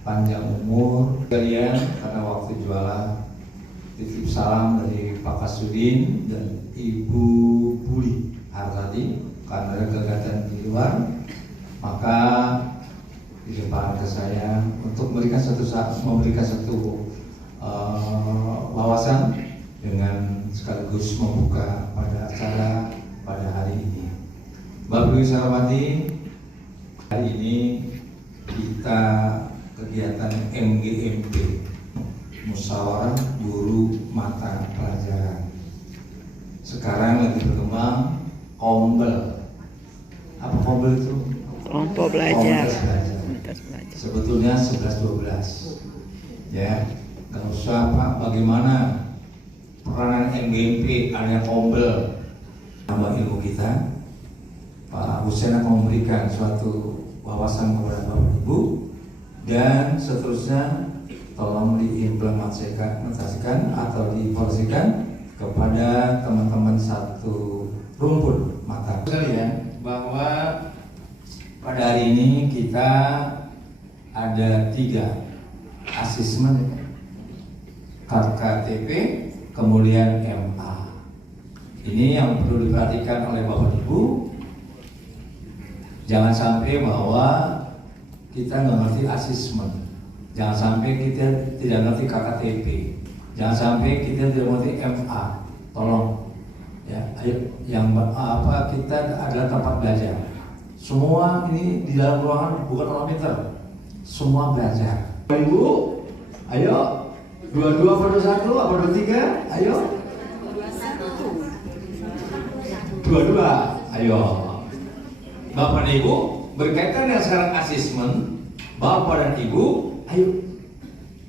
panjang umur kalian karena waktu jualan. Titip salam dari Pak Kasudin dan Ibu Buli Hartati karena ada kegiatan di luar, maka di depan ke saya untuk memberikan satu wawasan dengan sekaligus membuka pada acara pada hari ini. Bapak Ibu saya hormati, hari ini kita kegiatan MGMP, Musyawarah Guru Mata Pelajaran. Sekarang lagi berkembang Kombel. Apa Kombel itu? Kelompok belajar. Sebetulnya 11-12. Ya, nggak usah Pak. Bagaimana peranan MGMP alias Kombel? Tambah ilmu kita. Pak Hussein akan memberikan suatu wawasan kepada Bapak Ibu dan seterusnya. Tolong diimplementasikan atau diporsikan kepada teman-teman satu rumpun mata. Sekalian bahwa pada hari ini kita ada 3 asesmen, KKTP, kemudian MA. Ini yang perlu diperhatikan oleh Bapak Ibu. Jangan sampai bahwa kita nggak ngerti asesmen. Jangan sampai kita tidak ngerti KKTP, jangan sampai kita tidak ngerti MA. Tolong, ya, ayo, yang apa kita adalah tempat belajar. Semua ini di dalam ruangan bukan orang pintar, semua belajar. Ibu, ayo, 22 pada 1, apa 23? Ayo, 22, ayo. Bapak dan Ibu, berkaitan dengan sekarang asesmen, Bapak dan Ibu, ayo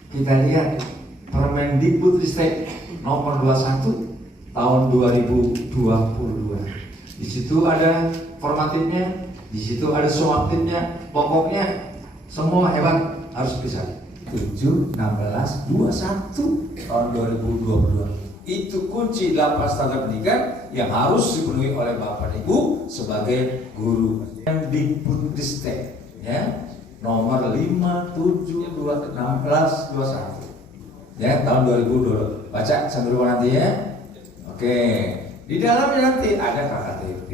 kita lihat Permendikbudristek nomor 21 tahun 2022. Di situ ada formatifnya, di situ ada sumatifnya, pokoknya semua hebat harus bisa. 7, 16, 21 tahun 2022. Itu kunci 8 standar pendidikan yang harus dipenuhi oleh Bapak dan Ibu sebagai guru. Permendikbudristek, ya. Nomor 5, 7, 16, 21 ya, tahun 2022. Baca sambil lupa nanti ya. Oke, di dalamnya nanti ada KKTP,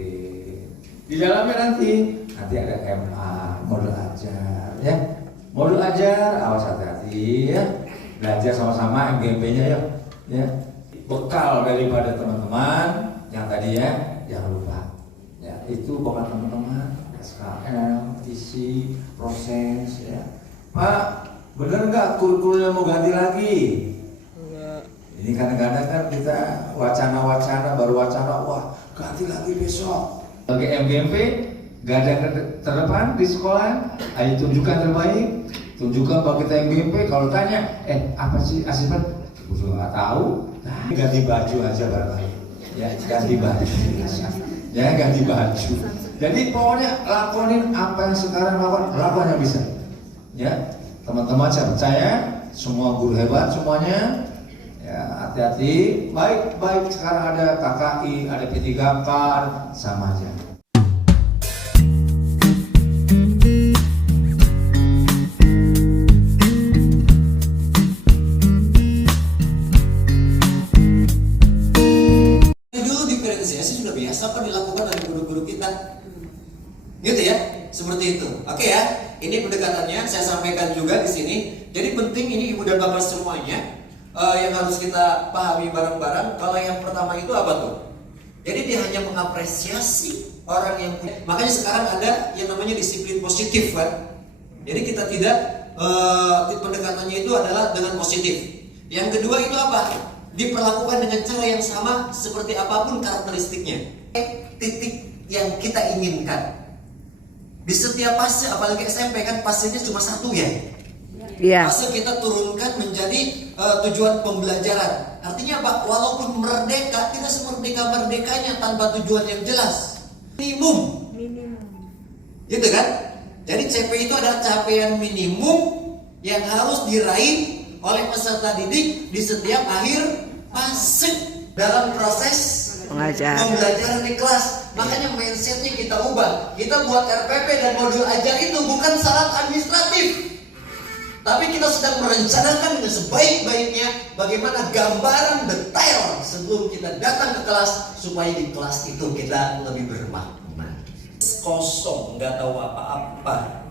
di dalamnya nanti ada MA, modul ajar ya. Modul ajar, awas hati-hati ya. Belajar sama-sama MGMP-nya ya. Bekal daripada teman-teman yang tadi ya, jangan lupa ya, itu bekal teman-teman. SKL, isi, proses ya. Pak, bener nggak kurikulumnya mau ganti lagi? Enggak. Ini kadang-kadang kan kita wacana baru wacana, wah ganti lagi besok. Bagi MGMP, garda terdepan di sekolah, ayo tunjukkan terbaik, tunjukkan bagi kita MGMP. Kalau tanya, apa sih asesmen? Gue nggak tahu. Nah, ganti baju aja barangkali. Ya, ganti baju. Ya, ganti baju. Jadi pokoknya lakonin apa yang sekarang lakukan yang bisa. Ya, teman-teman saya percaya semua guru hebat semuanya. Ya, hati-hati. Baik sekarang ada KKI, ada P3K, sama aja. Dulu diferensiasi sudah biasa kok dilakukan oleh guru-guru kita. Gitu ya, seperti itu. Oke ya, ini pendekatannya saya sampaikan juga di sini. Jadi penting ini Ibu dan Bapak semuanya yang harus kita pahami bareng-bareng. Kalau yang pertama itu apa tuh? Jadi dia hanya mengapresiasi orang yang punya. Makanya sekarang ada yang namanya disiplin positif kan. Jadi kita tidak pendekatannya itu adalah dengan positif. Yang kedua itu apa? Diperlakukan dengan cara yang sama seperti apapun karakteristiknya. Titik yang kita inginkan. Di setiap fase, apalagi SMP kan fasenya cuma satu ya. Iya. Fase kita turunkan menjadi tujuan pembelajaran. Artinya apa? Walaupun merdeka, tidak semerdeka-merdekanya tanpa tujuan yang jelas. Minimum. Gitu kan? Jadi CP itu adalah capaian minimum yang harus diraih oleh peserta didik di setiap akhir fase dalam proses pembelajaran di kelas. Makanya mindsetnya kita ubah. Kita buat RPP dan modul ajar itu bukan syarat administratif, Tapi kita sedang merencanakan dengan sebaik-baiknya bagaimana gambaran detail sebelum kita datang ke kelas, supaya di kelas itu kita lebih bermakna. Kosong, nggak tahu apa-apa.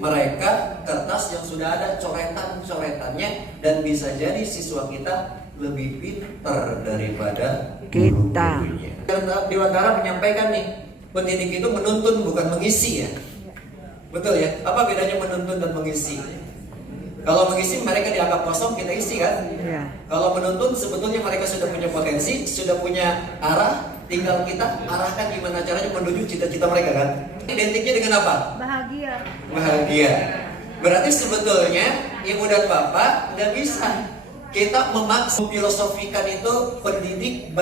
Mereka kertas yang sudah ada coretan-coretannya, dan bisa jadi siswa kita lebih pintar daripada Kita. guru-gurunya. Dewantara menyampaikan nih, pendidik itu menuntun bukan mengisi ya. Betul ya? Apa bedanya menuntun dan mengisi? Kalau mengisi mereka dianggap kosong, kita isi kan? Ya. Kalau menuntun sebetulnya mereka sudah punya potensi, sudah punya arah, tinggal kita arahkan gimana caranya menuju cita-cita mereka kan? Identiknya dengan apa? Bahagia. Bahagia. Berarti sebetulnya ibu dan bapak nggak bisa kita memaksa filosofikan itu pendidik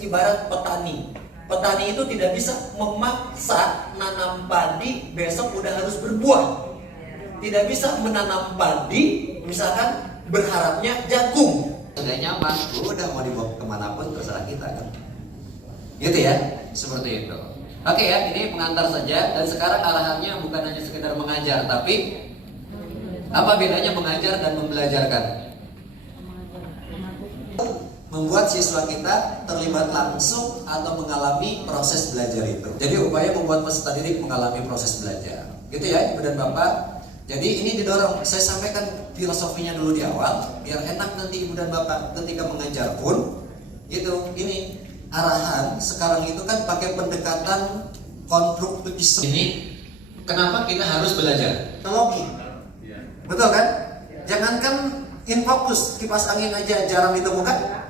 ibarat petani. Petani itu tidak bisa memaksa nanam padi besok udah harus berbuah. Tidak bisa menanam padi misalkan berharapnya jagung. Sudah nyaman, udah mau dibawa kemanapun terserah kita kan. Gitu ya, seperti itu. Oke ya, ini pengantar saja. Dan sekarang arahannya bukan hanya sekedar mengajar, tapi apa bedanya mengajar dan membelajarkan? Membuat siswa kita terlibat langsung atau mengalami proses belajar itu. Jadi upaya membuat peserta didik mengalami proses belajar. Gitu ya, Ibu dan Bapak. Jadi ini didorong. Saya sampaikan filosofinya dulu di awal, biar enak nanti Ibu dan Bapak ketika mengajar pun. Gitu, ini arahan sekarang itu kan pakai pendekatan konstruktivisme. Ini kenapa kita harus belajar? Teknologi. Betul kan? Jangankan infocus, kipas angin aja jarang ditemukan.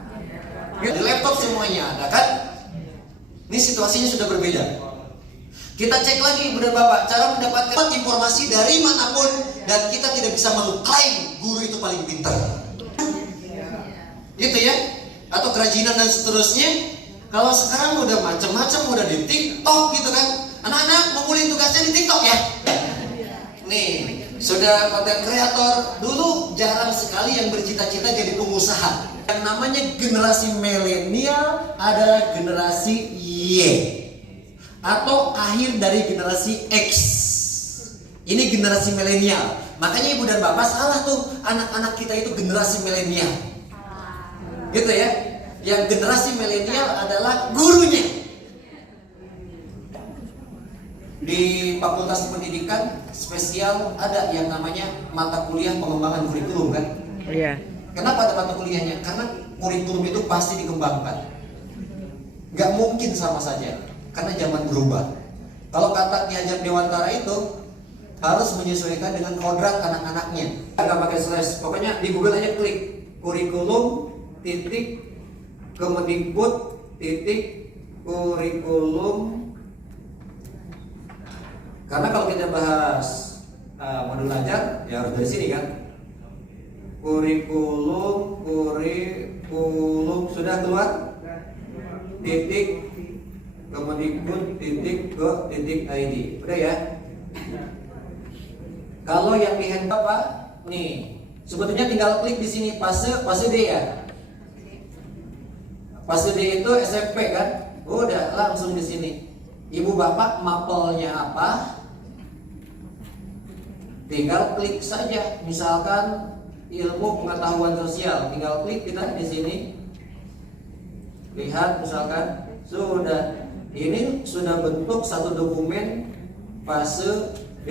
Di laptop semuanya ada kan? Ini situasinya sudah berbeda. Kita cek lagi Ibu dan Bapak, cara mendapatkan informasi dari manapun, dan kita tidak bisa mengklaim guru itu paling pintar. Gitu ya? Atau kerajinan dan seterusnya. Kalau sekarang udah macam-macam, udah di TikTok gitu kan. Anak-anak memulai tugasnya di TikTok ya. Nih, sudah konten kreator. Dulu jarang sekali yang bercita-cita jadi pengusaha. Yang namanya generasi milenial adalah generasi Y, atau akhir dari generasi X. Ini generasi milenial. Makanya Ibu dan Bapak salah tuh, anak-anak kita itu generasi milenial. Gitu ya. Yang generasi milenial adalah gurunya. Di Fakultas Pendidikan spesial ada yang namanya mata kuliah pengembangan kurikulum kan? Iya. Kenapa ada mata kuliahnya? Karena kurikulum itu pasti dikembangkan. Gak mungkin sama saja, karena zaman berubah. Kalau kata Ki Hajar Dewantara itu harus menyesuaikan dengan kodrat anak-anaknya. Gak pakai slash, pokoknya di Google aja klik kurikulum titik Kemendikbud titik kurikulum. Karena kalau kita bahas modul ajar ya harus dari sini kan. Kurikulum sudah keluar titik Kemendikbud titik go titik id. Udah ya. Kalau yang di hand apa nih, sebetulnya tinggal klik di sini fase D ya. Fase D itu SMP kan? Udah langsung di sini. Ibu bapak mapelnya apa? Tinggal klik saja. Misalkan ilmu pengetahuan sosial, tinggal klik kita di sini. Lihat misalkan sudah. Ini sudah bentuk satu dokumen fase D.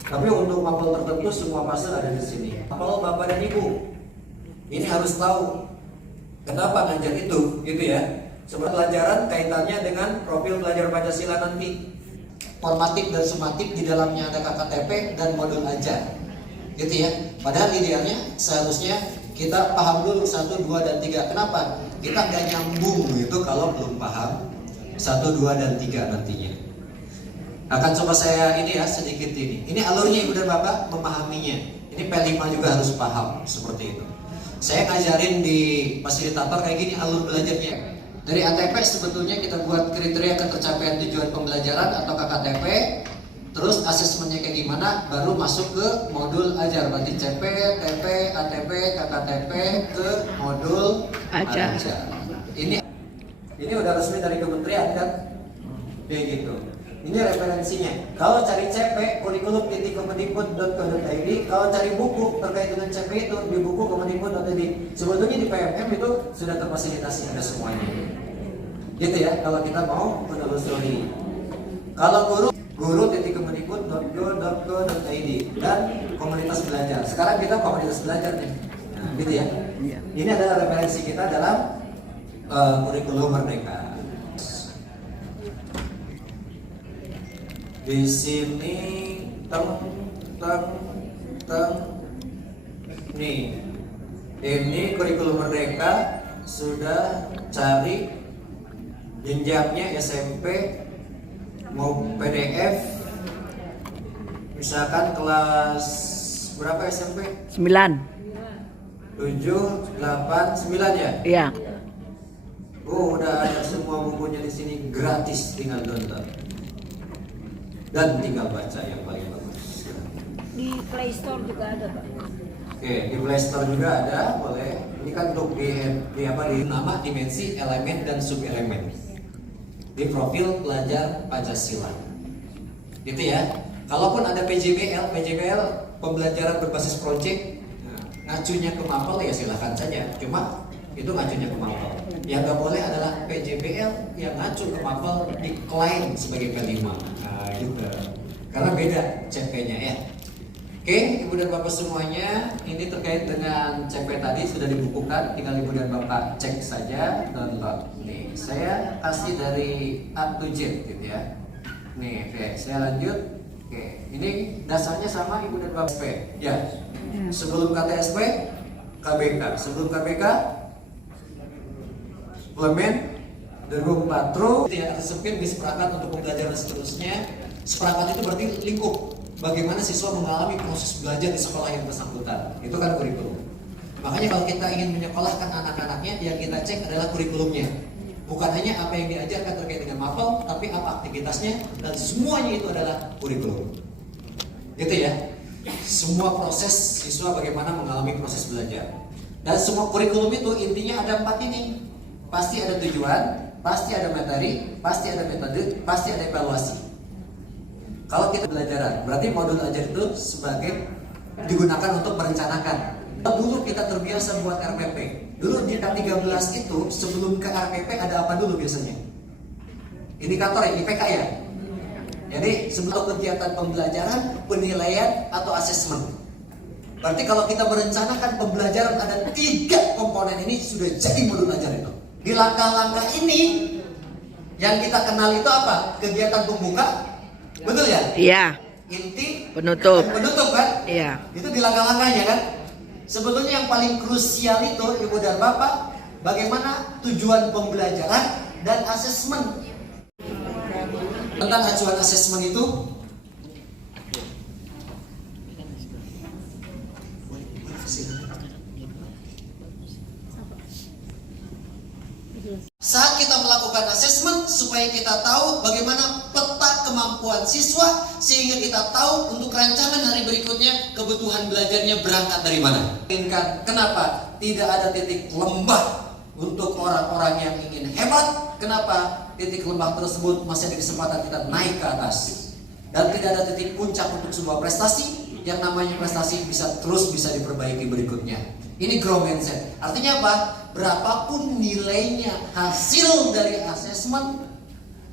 Tapi untuk mapel tertentu semua fase ada di sini. Mapel bapak dan ibu. Ini harus tahu. Kenapa ngajar itu, gitu ya? Sebenarnya pelajaran kaitannya dengan profil belajar Pancasila nanti. Formatif dan sumatif di dalamnya ada KKTP dan modul ajar, gitu ya. Padahal idealnya seharusnya kita paham dulu 1, 2, dan 3. Kenapa? Kita nggak nyambung gitu kalau belum paham 1, 2, dan 3 nantinya. Akan coba saya ini ya sedikit ini. Ini alurnya Ibu dan Bapak memahaminya. Ini P5 juga harus paham seperti itu. Saya ngajarin di fasilitator kayak gini alur belajarnya. Dari ATP sebetulnya kita buat kriteria ketercapaian tujuan pembelajaran atau KKTP. Terus asesmennya kayak gimana, baru masuk ke modul ajar. Berarti CP, TP, ATP, KKTP ke modul ajar. Ini udah resmi dari kementerian kan? Kayak gitu. Ini referensinya. Kalau cari CP, kurikulum.kemendikbud.go.id. Kalau cari buku terkait dengan CP itu di buku kemendikbud.id. Sebetulnya di PMM itu sudah terfasilitasi, ada semuanya. Gitu ya, kalau kita mau menelusuri. Kalau guru.kemendikbud.go.id dan komunitas belajar. Sekarang kita komunitas belajar nih. Nah, gitu ya. Ini adalah referensi kita dalam kurikulum Merdeka. Di sini nih, ini kurikulum Merdeka sudah cari jenjangnya SMP mau PDF, misalkan kelas berapa SMP? 9. 7, 8, 9 ya? Iya. Oh, udah ada semua bukunya di sini gratis, tinggal download dan tinggal baca yang paling bagus. Di Play Store juga ada, Pak. Oke, di Play Store juga ada, boleh. Ini kan untuk di nama, dimensi, elemen dan subelemen. Di profil pelajar Pancasila. Gitu ya. Kalaupun ada PJBL pembelajaran berbasis proyek, ngacunya ke MAPEL ya silahkan saja. Cuma itu ngacunya ke MAPEL. Yang nggak boleh adalah PJBL yang ngacu ke MAPEL diklaim sebagai P5. Nah, gitu. Karena beda CP-nya ya. Oke, Ibu dan Bapak semuanya, ini terkait dengan CP tadi sudah dibukukan, tinggal Ibu dan Bapak cek saja download. Nih, saya kasih dari A to Z gitu ya. Nih, oke, saya lanjut. Oke, ini dasarnya sama Ibu dan Bapak SP. Ya. Sebelum KTSP, KBK. Sebelum KBK, suplemen, derung patro. Ya, sempit disepakati untuk pembelajaran seterusnya. Seperangkat itu berarti lingkup. Bagaimana siswa mengalami proses belajar di sekolah yang bersangkutan. Itu kan kurikulum. Makanya kalau kita ingin menyekolahkan anak-anaknya, yang kita cek adalah kurikulumnya. Bukan hanya apa yang diajarkan terkait dengan MAPEL, tapi apa aktivitasnya, dan semuanya itu adalah kurikulum. Gitu ya. Semua proses siswa bagaimana mengalami proses belajar. Dan semua kurikulum itu intinya ada 4 ini. Pasti ada tujuan, pasti ada materi, pasti ada metode, pasti ada evaluasi. Kalau kita belajaran, berarti modul ajar itu sebagai digunakan untuk merencanakan. Dulu kita terbiasa buat RPP. Dulu di K13 itu sebelum ke RPP ada apa dulu biasanya? Indikator ya, IPK ya. Jadi sebelum kegiatan pembelajaran, penilaian atau asesmen. Berarti kalau kita merencanakan pembelajaran ada 3 komponen ini sudah jadi modul ajar itu. Di langkah-langkah ini yang kita kenal itu apa? Kegiatan pembuka. Betul ya? Iya. Inti Penutup. penutup kan? Iya. Itu di langkah-langkahnya kan? Sebetulnya yang paling krusial itu Ibu dan Bapak, bagaimana tujuan pembelajaran dan asesmen. Tentang acuan asesmen itu saat kita melakukan asesmen supaya kita tahu bagaimana peta kemampuan siswa sehingga kita tahu untuk rancangan hari berikutnya kebutuhan belajarnya berangkat dari mana. Kenapa tidak ada titik lembah untuk orang-orang yang ingin hebat? Kenapa titik lembah tersebut masih ada kesempatan kita naik ke atas? Dan tidak ada titik puncak untuk sebuah prestasi. Yang namanya prestasi bisa diperbaiki berikutnya. Ini grow mindset. Artinya apa? Berapapun nilainya hasil dari asesmen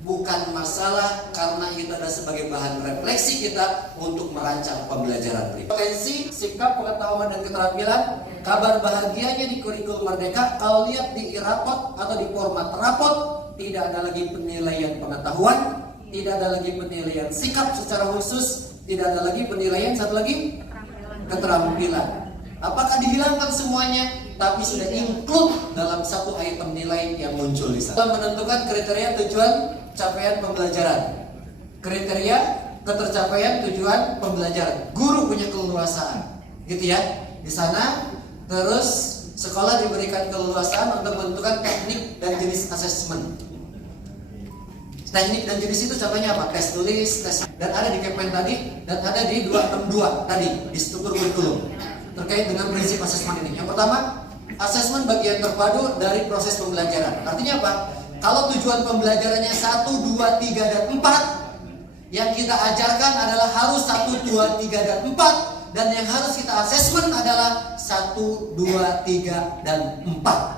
bukan masalah, karena itu ada sebagai bahan refleksi kita untuk merancang pembelajaran berikutnya. Potensi, sikap, pengetahuan dan keterampilan, kabar bahagianya di kurikulum Merdeka. Kalau lihat di rapot atau di format rapot, tidak ada lagi penilaian pengetahuan, tidak ada lagi penilaian sikap secara khusus, tidak ada lagi penilaian satu lagi keterampilan. Apakah dihilangkan semuanya? Tapi sudah include dalam satu item nilai yang muncul di sana. Menentukan kriteria tujuan capaian pembelajaran. Kriteria ketercapaian tujuan pembelajaran. Guru punya keleluasaan, gitu ya. Di sana terus sekolah diberikan keleluasaan untuk menentukan teknik dan jenis asesmen. Teknik dan jenis itu contohnya apa? Tes tulis, tes, dan ada di Kepmen tadi, dan ada di 262 tadi di struktur kurikulum terkait dengan prinsip asesmen ini. Yang pertama, asesmen bagian terpadu dari proses pembelajaran. Artinya apa? Kalau tujuan pembelajarannya 1, 2, 3, dan 4, Yang kita ajarkan adalah harus 1, 2, 3, dan 4. Dan yang harus kita asesmen adalah 1, 2, 3, dan 4.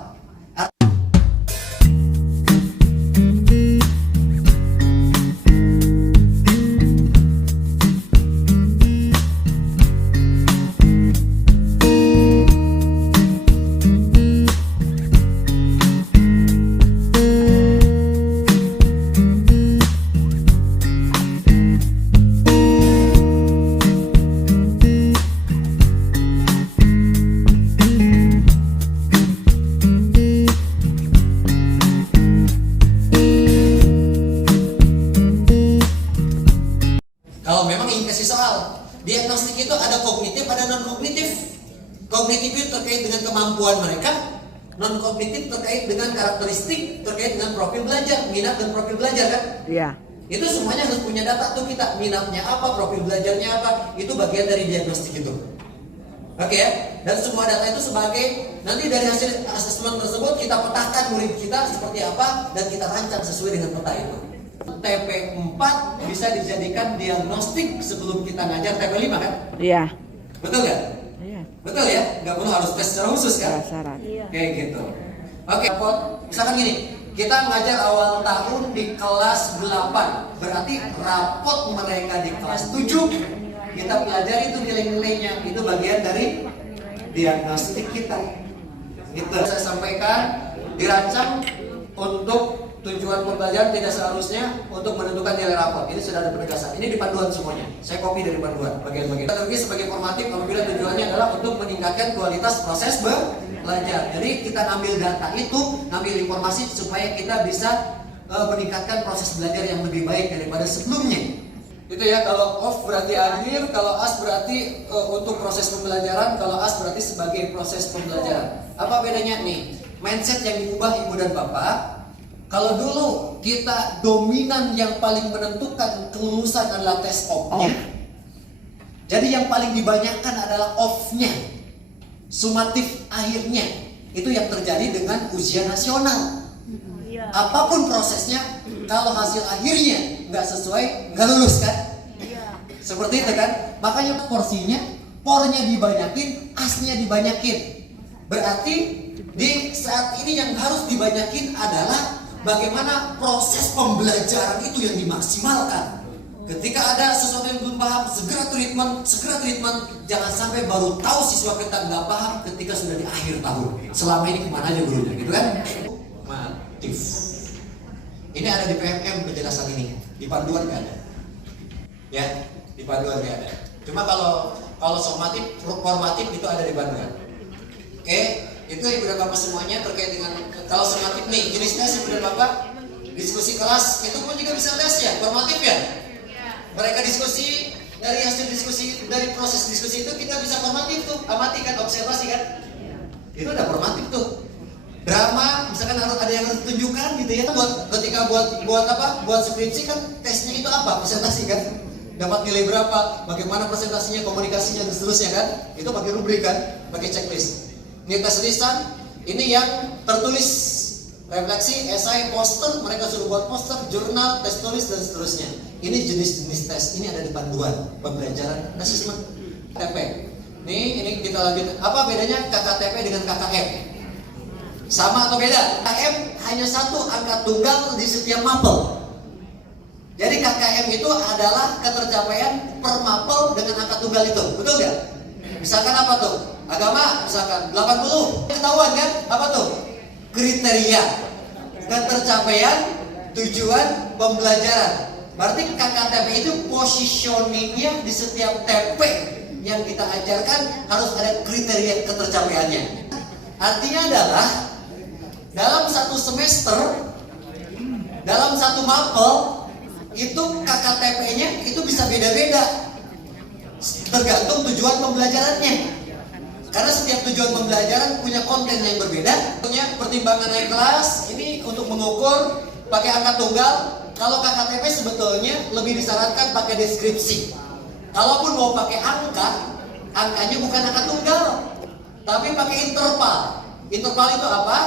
Kalau memang ingin kasih soal, diagnostik itu ada kognitif, ada non kognitif. Kognitif itu terkait dengan kemampuan mereka, non kognitif terkait dengan karakteristik, terkait dengan profil belajar, minat dan profil belajar kan? Iya. Itu semuanya harus punya data tuh kita, minatnya apa, profil belajarnya apa, itu bagian dari diagnostik itu. Oke ya? Dan semua data itu sebagai nanti dari hasil asesmen tersebut kita petakan murid kita seperti apa dan kita rancang sesuai dengan peta itu. TP4 bisa dijadikan diagnostik sebelum kita ngajar TP5 kan? Iya. Betul nggak? Iya. Betul ya? Nggak perlu harus tes secara khusus kan? Syarat. Iya. Kayak gitu. Oke, misalkan gini, kita ngajar awal tahun di kelas 8. Berarti rapot mereka di kelas 7 kita pelajari itu nilai-nilainya. Itu bagian dari diagnostik kita. Itu saya sampaikan dirancang untuk tujuan pembelajaran tidak seharusnya untuk menentukan nilai rapor. Ini sudah ada penegasan. Ini di panduan semuanya. Saya copy dari panduan bagian-bagian. Strategi sebagai formatif apabila tujuannya adalah untuk meningkatkan kualitas proses belajar. Jadi kita ambil data itu, ambil informasi supaya kita bisa meningkatkan proses belajar yang lebih baik daripada sebelumnya. Itu ya, kalau off berarti akhir, kalau as berarti untuk proses pembelajaran, kalau as berarti sebagai proses pembelajaran. Apa bedanya nih? Mindset yang diubah ibu dan bapak. Kalau dulu kita dominan yang paling menentukan kelulusan adalah tes off-nya. Jadi yang paling dibanyakan adalah off-nya. Sumatif akhirnya. Itu yang terjadi dengan ujian nasional. Iya. Apapun prosesnya, kalau hasil akhirnya nggak sesuai, nggak lulus kan? Iya. Seperti itu kan? Makanya porsinya, pornya dibanyakin, asnya dibanyakin. Berarti di saat ini yang harus dibanyakin adalah bagaimana proses pembelajaran itu yang dimaksimalkan. Ketika ada sesuatu yang belum paham, segera treatment. Jangan sampai baru tahu siswa kita nggak paham ketika sudah di akhir tahun. Selama ini kemana aja gurunya, gitu kan? Formatif. Ini ada di PMM penjelasan ini. Di panduan nggak ada. Ya, di panduan nggak ada. Cuma kalau formatif itu ada di panduan. Oke? Itu ibu dan bapak semuanya terkait dengan kalau formatif nih jenis tes ibu dan bapak diskusi kelas itu pun juga bisa tes ya, formatif ya. Mereka diskusi dari hasil diskusi, dari proses diskusi itu kita bisa formatif tuh, amati kan, observasi kan. Itu udah formatif tuh. Drama misalkan harus ada yang harus tunjukkan gitu ya. Buat skripsi kan tesnya itu apa? Presentasi kan. Dapat nilai berapa? Bagaimana presentasinya, komunikasinya dan seterusnya kan. Itu pakai rubrik kan, pakai checklist. Ini tes lisan, ini yang tertulis refleksi, esai, poster, mereka suruh buat poster, jurnal, tes tulis dan seterusnya. Ini jenis-jenis tes, ini ada di panduan pembelajaran asesmen KTP. Ini kita lanjut. Apa bedanya KKTP dengan KKM? Sama atau beda? KKM hanya satu angka tunggal di setiap mapel. Jadi KKM itu adalah ketercapaian per mapel dengan angka tunggal itu, betul nggak? Misalkan apa tuh? Agama misalkan 80, ketahuan kan? Apa tuh? Kriteria ketercapaian tujuan pembelajaran. Berarti KKTP itu positioningnya di setiap TP yang kita ajarkan harus ada kriteria ketercapaiannya. Artinya adalah dalam satu semester, dalam satu mapel itu KKTP-nya itu bisa beda-beda tergantung tujuan pembelajarannya. Karena setiap tujuan pembelajaran punya konten yang berbeda. Punya pertimbangan naik kelas ini untuk mengukur pakai angka tunggal. Kalau KKTP sebetulnya lebih disarankan pakai deskripsi. Kalaupun mau pakai angka, angkanya bukan angka tunggal, tapi pakai interval. Interval itu apa?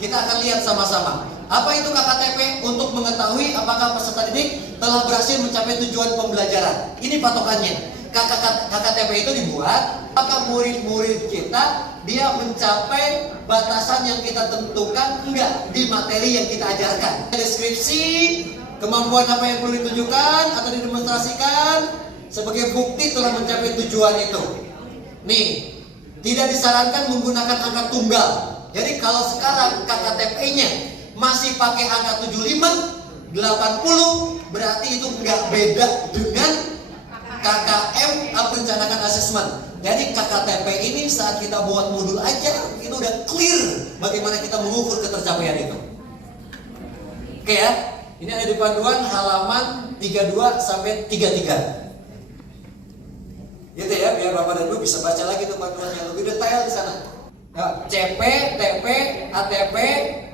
Kita akan lihat sama-sama. Apa itu KKTP? Untuk mengetahui apakah peserta didik telah berhasil mencapai tujuan pembelajaran. Ini patokannya. KKTP itu dibuat, maka murid-murid kita dia mencapai batasan yang kita tentukan enggak di materi yang kita ajarkan. Deskripsi, kemampuan apa yang perlu ditunjukkan atau didemonstrasikan sebagai bukti telah mencapai tujuan itu. Nih, tidak disarankan menggunakan angka tunggal. Jadi kalau sekarang KKTP-nya masih pakai angka 75, 80, berarti itu enggak beda dengan KKM perencanaan asesmen. Jadi KKTP ini saat kita buat modul aja itu udah clear bagaimana kita mengukur ketercapaian itu. Oke ya, ini ada di panduan halaman 32 sampai 33. Gitu ya, biar Bapak dan Ibu bisa baca lagi tuh panduannya lebih detail di sana. Nah, CP, TP, ATP,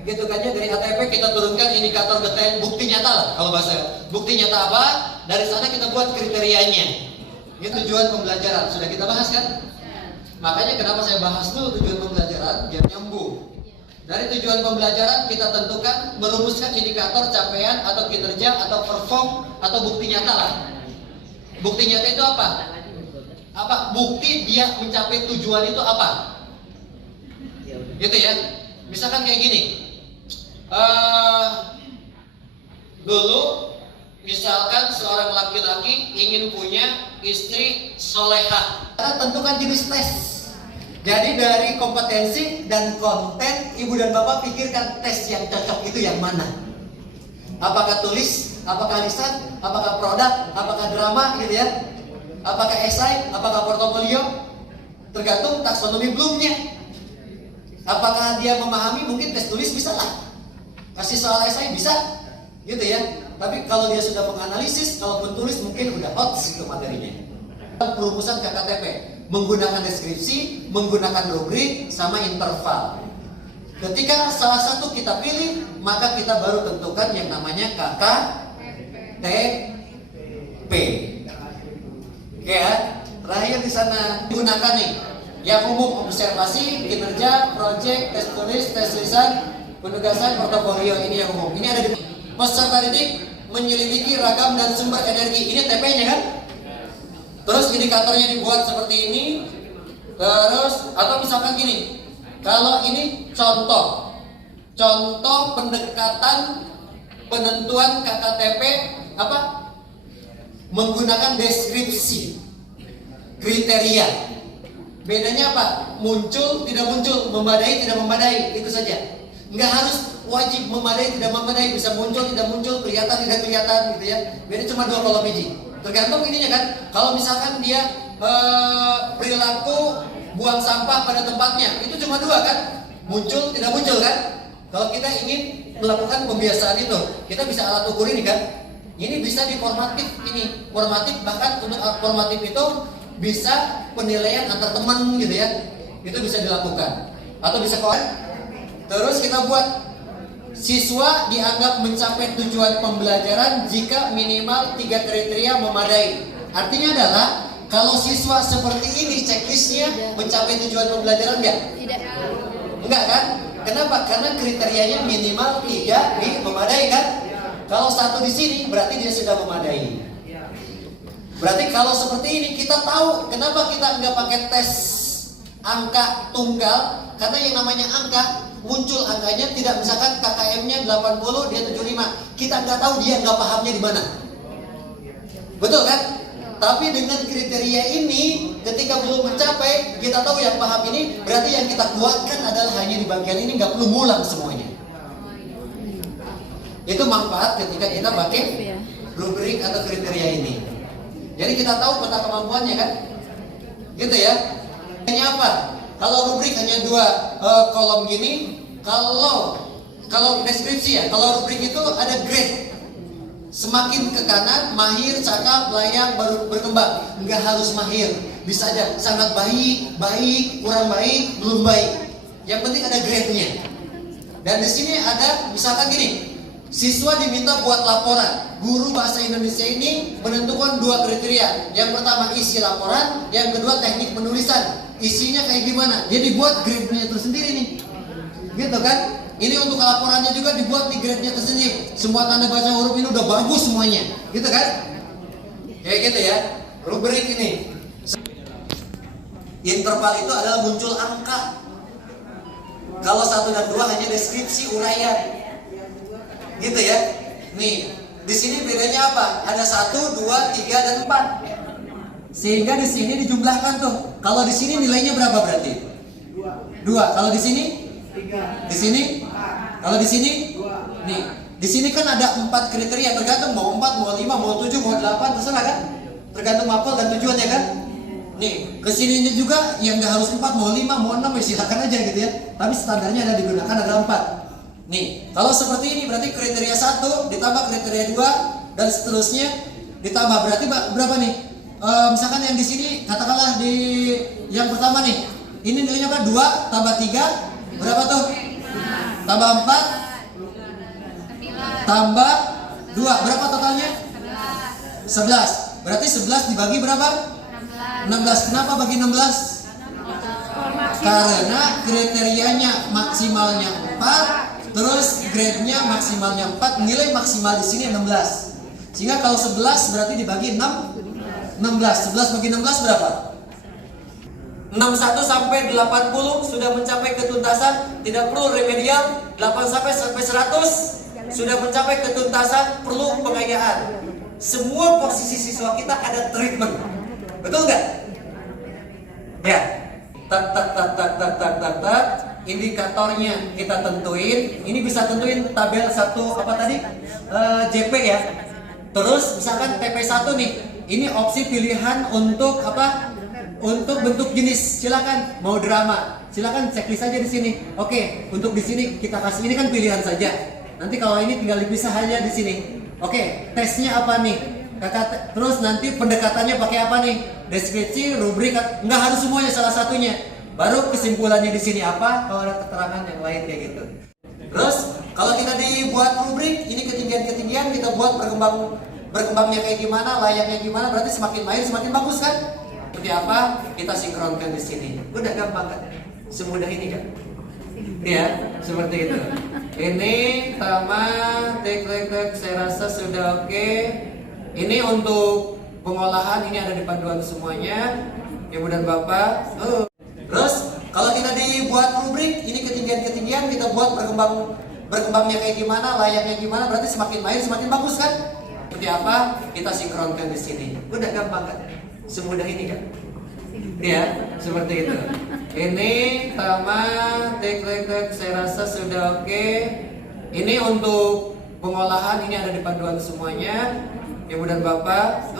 gitu kan ya. Dari ATP kita turunkan indikator detail bukti nyata lah kalau bahasa. Bukti nyata apa? Dari sana kita buat kriterianya. Ini tujuan pembelajaran, sudah kita bahas kan? Makanya kenapa saya bahas dulu tujuan pembelajaran, biar nyambung. Dari tujuan pembelajaran kita tentukan merumuskan indikator capaian atau kinerja atau perform atau bukti nyata lah. Bukti nyata itu apa? Apa? Bukti dia mencapai tujuan itu apa? Gitu ya. Misalkan kayak gini. Dulu misalkan seorang laki-laki ingin punya istri soleha. Kita tentukan jenis tes. Jadi dari kompetensi dan konten, ibu dan bapak pikirkan tes yang cocok itu yang mana. Apakah tulis, apakah lisan, apakah produk, apakah drama gitu ya. Apakah esai, apakah portofolio. Tergantung taksonomi Bloomnya. Apakah dia memahami, mungkin tes tulis bisa lah. Kasih soal esai bisa, gitu ya. Tapi kalau dia sudah menganalisis, kalaupun tulis mungkin udah hot itu materinya. Perumusan KKTP menggunakan deskripsi, menggunakan rubrik, sama interval. Ketika salah satu kita pilih, maka kita baru tentukan yang namanya KKTP. Oke ya. Terakhir di sana gunakan nih yang umum: observasi, kinerja, project, tes tulis, tes lisan, penugasan, portofolio. Ini yang umum. Ini ada di peserta didik menyelidiki ragam dan sumber energi. Ini TP-nya kan? Terus indikatornya dibuat seperti ini. Terus atau misalkan gini. Kalau ini contoh pendekatan penentuan KKTP apa? Menggunakan deskripsi, kriteria. Bedanya apa? Muncul, tidak muncul, memadai, tidak memadai, itu saja. Nggak harus wajib memadai, tidak memadai, bisa muncul, tidak muncul, kelihatan, tidak kelihatan, gitu ya. Beda cuma 2 kolom biji. Tergantung ininya kan. Kalau misalkan dia perilaku buang sampah pada tempatnya, itu cuma 2 kan. Muncul, tidak muncul kan. Kalau kita ingin melakukan pembiasaan itu, kita bisa alat ukur ini kan. Ini bisa diformatif ini. Formatif, bahkan untuk formatif itu bisa penilaian antar teman gitu ya. Itu bisa dilakukan. Atau bisa terus kita buat siswa dianggap mencapai tujuan pembelajaran jika minimal 3 kriteria memadai. Artinya adalah kalau siswa seperti ini checklistnya mencapai tujuan pembelajaran enggak? Tidak. Enggak kan? Kenapa? Karena kriterianya minimal 3 memadai kan? Kalau 1 di sini berarti dia sudah memadai. Berarti kalau seperti ini kita tahu kenapa kita enggak pakai tes angka tunggal, karena yang namanya angka muncul angkanya tidak, misalkan KKM-nya 80 dia 75, kita nggak tahu dia nggak pahamnya di mana, betul kan? Tapi dengan kriteria ini ketika belum mencapai kita tahu yang paham ini, berarti yang kita kuatkan adalah hanya di bagian ini, nggak perlu ngulang semuanya. Itu manfaat ketika kita pakai rubrik atau kriteria ini. Jadi kita tahu peta kemampuannya kan, gitu ya. Hanya apa? Kalau rubrik hanya 2 kolom gini, kalau deskripsi ya, kalau rubrik itu ada grade. Semakin ke kanan, mahir, cakap, layak, baru berkembang. Enggak harus mahir, bisa aja sangat baik, baik, kurang baik, belum baik. Yang penting ada grade-nya. Dan di sini ada misalkan gini, siswa diminta buat laporan. Guru bahasa Indonesia ini menentukan 2 kriteria. Yang pertama isi laporan, yang kedua teknik penulisan. Isinya kayak gimana? Jadi buat grade-nya tersendiri nih. Gitu kan? Ini untuk laporannya juga dibuat di grade-nya tersendiri. Semua tanda baca huruf ini udah bagus semuanya. Gitu kan? Kayak gitu ya. Rubrik ini. Interval itu adalah muncul angka. Kalau 1 dan 2 hanya deskripsi uraian. Gitu ya. Nih, di sini bedanya apa? Ada 1, 2, 3 dan 4. Sehingga di sini dijumlahkan tuh. Kalau di sini nilainya berapa berarti? 2. Kalau di sini? 3. Di sini? Kalau di sini? 2. Nih, di sini kan ada 4 kriteria, tergantung mau 4, mau 5, mau 7, mau 8, terserah kan? Tergantung mapel dan tujuannya kan? Nih, kesininya juga yang nggak harus 4, mau 5, mau 6, ya silakan aja gitu ya. Tapi standarnya ada digunakan ada 4. Nih, kalau seperti ini berarti kriteria 1 ditambah kriteria 2 dan seterusnya ditambah berarti berapa nih? Misalkan yang di sini katakanlah di yang pertama nih, ini nilainya kan 2 tambah 3 berapa tuh? Tambah 4 tambah 2 berapa totalnya? 11. Berarti 11 dibagi berapa? 16. Kenapa bagi 16? Karena kriterianya maksimalnya 4, terus grade-nya maksimalnya 4, nilai maksimal di sini 16. Sehingga kalau 11 berarti dibagi 16. 11 bagi 16 berapa? 61 sampai 80 sudah mencapai ketuntasan, tidak perlu remedial. 8 sampai 100 sudah mencapai ketuntasan, perlu pengayaan. Semua posisi siswa kita ada treatment. Betul nggak? Ya. Tak. Indikatornya kita tentuin. Ini bisa tentuin tabel 1 apa tadi? JP ya. Terus misalkan TP1 nih. Ini opsi pilihan untuk apa? Untuk bentuk jenis, silakan mau drama, silakan checklist aja di sini. Oke, untuk di sini kita kasih ini kan pilihan saja. Nanti kalau ini tinggal dipisah aja di sini. Oke, tesnya apa nih? Terus nanti pendekatannya pakai apa nih? Deskripsi, rubrik, nggak harus semuanya, salah satunya. Baru kesimpulannya di sini apa? Kalau ada keterangan yang lain kayak gitu. Terus kalau kita dibuat rubrik, ini ketinggian kita buat berkembangnya kayak gimana, layaknya gimana, berarti semakin main semakin bagus kan? Seperti apa? Kita sinkronkan di sini. Udah gampang kan? Semudah ini kan? Ya, seperti itu. Ini tamat, tek, saya rasa sudah oke. Ini untuk pengolahan, ini ada di panduan semuanya, Ibu dan Bapak. Terus kalau kita dibuat rubrik, ini ketinggian kita buat berkembangnya kayak gimana, layaknya gimana, berarti semakin main semakin bagus kan? Seperti apa? Kita sinkronkan di sini. Udah gampang kan? Semudah ini kan? Ya, seperti itu. Ini tamat, tek, saya rasa sudah oke. Ini untuk pengolahan, ini ada di panduan semuanya, Ibu dan Bapak.